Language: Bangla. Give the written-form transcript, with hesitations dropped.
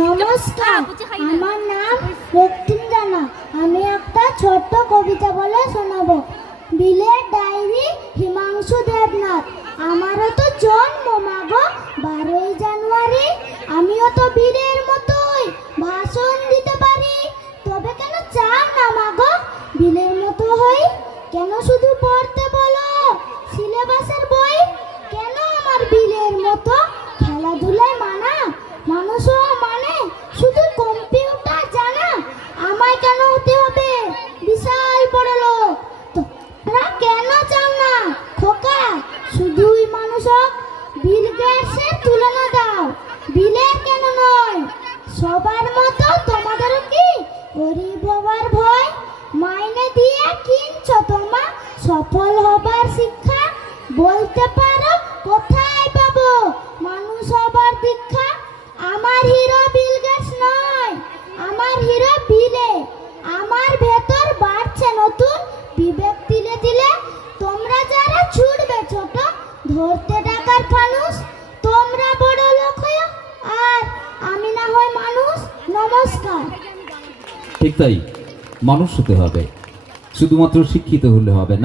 নমস্কার, আমার নাম রক্তিম জানা। আমি একটা ছোট্ট কবিতা বলে শোনাবো। বিলের ডায়েরি, হিমাংশু দেবনাথ। আমারও তো জন্ম মাগো 12ই জানুয়ারি। আমিও তো বীরের মতোই ভাষণ দিতে পারি। তবে কেন চাও না মাগো বিলের মতো হই? কেন শুধু পড়তে বলো সিলেবাসের বই? কেন আমার বিলের মতো খেলাধুলায় মানা? মানুষও মানে শুধু কম্পিউটার জানা? আমায় কেন হতে হবে বিশাল বড় লোক? তোমরা কেন চাও না খোকা শুধুই মানুষ হোক? বিল গেটসের তুলনা দাও, বিলের কেন নয়? সবার মতো তোমাদেরও কি গরিব হবার ভয়? মাইনে দিয়ে কিনছো তোমা সফল হবার শিক্ষা? বলতে পারো কোথায় পাবো মানুষ হবার দীক্ষা? আমার হিরো বিল গেটস নয়, আমার হিরো বিলে। আমার ভেতর বাড়ছে নতুন বিবেক দিলে দিলে। তোমরা যারা ছুটবে ছোট ধরতে টাকার ফানুস, তোমরা বড় লোক হয়ে আর আমি না হয় মানুষ। নমস্কার। ঠিক তাই, মানুষ হতে হবে, শুধুমাত্র শিক্ষিত হলে হবে না।